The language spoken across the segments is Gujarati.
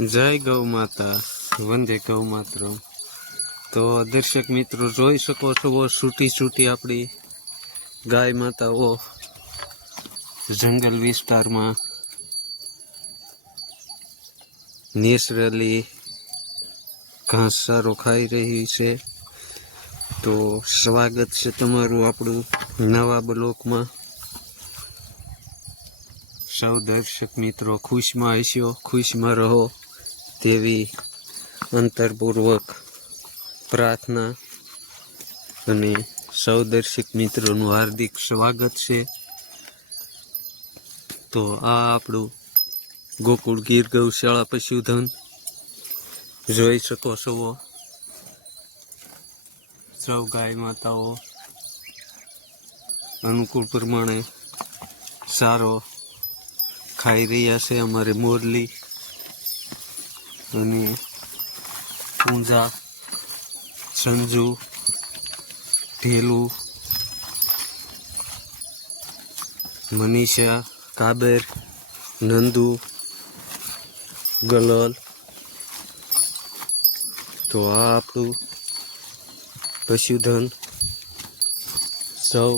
જય ગૌ માતા, વંદે ગૌ માતરમ. તો દર્શક મિત્રો, જોઈ શકો છો છૂટી છૂટી આપણી ગાય માતાઓ જંગલ વિસ્તારમાં. નેચરલી ઘાસ સારો ખાઈ રહી છે. તો સ્વાગત છે તમારું આપણું નવા બ્લોકમાં. સૌ દર્શક મિત્રો, ખુશમાં હસ્યો ખુશમાં રહો. તેવી અંતરપૂર્વક પ્રાર્થના અને સૌ દર્શક મિત્રોનું હાર્દિક સ્વાગત છે તો આ આપણું ગોકુળ ગીર ગૌશાળા પશુધન જોઈ શકો છો સૌ ગાય માતાઓ અનુકૂળ પ્રમાણે સારો ખાઈ રહ્યા છે અમારે મોરલી અને પૂંજા સંજુ, ઢેલું, મનીષા, કાબેર, નંદુ, ગલલ. તો આ આપણું પશુધન સૌ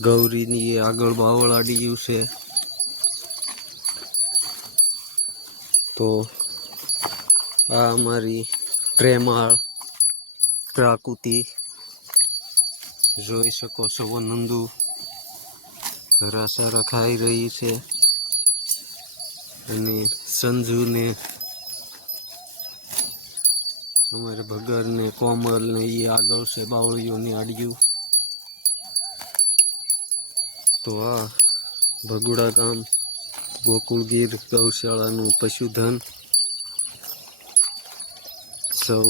ગૌરીની આગળ બાવળ આડી ગયું છે. તો આ અમારી પ્રેમાળ પ્રાકૃતિ. જોઈ શકો છો નંદુ રસા રખાઈ રહી છે. અને સંજુને, અમારે ભગરને કોમલને એ આગળ છે, બાવળીઓની આડિયું. તો આ ભગુડા ગામ ગોકુળગીર ગૌશાળાનું પશુધન. સૌ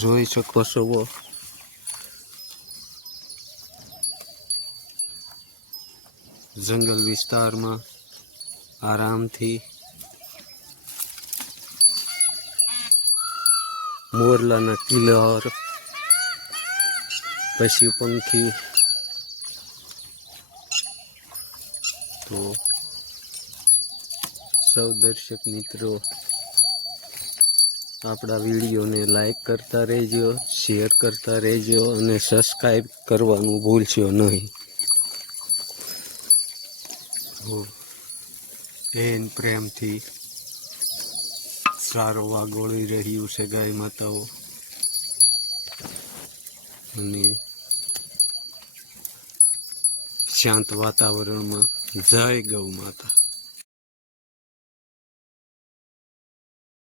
જોઈ શકો છો. જંગલ વિસ્તારમાં આરામથી મોરલાના કિલર પશુ પંખી તો સૌ દર્શક મિત્રો, આપણા વિડીયોને લાઈક કરતા રહેજો શેર કરતા રહેજો અને સબસ્ક્રાઈબ કરવાનું ભૂલશો નહીં. એન પ્રેમથી સારો વાગોળી રહ્યું છે ગાય માતાઓ અને શાંત વાતાવરણમાં જય ગૌ માતા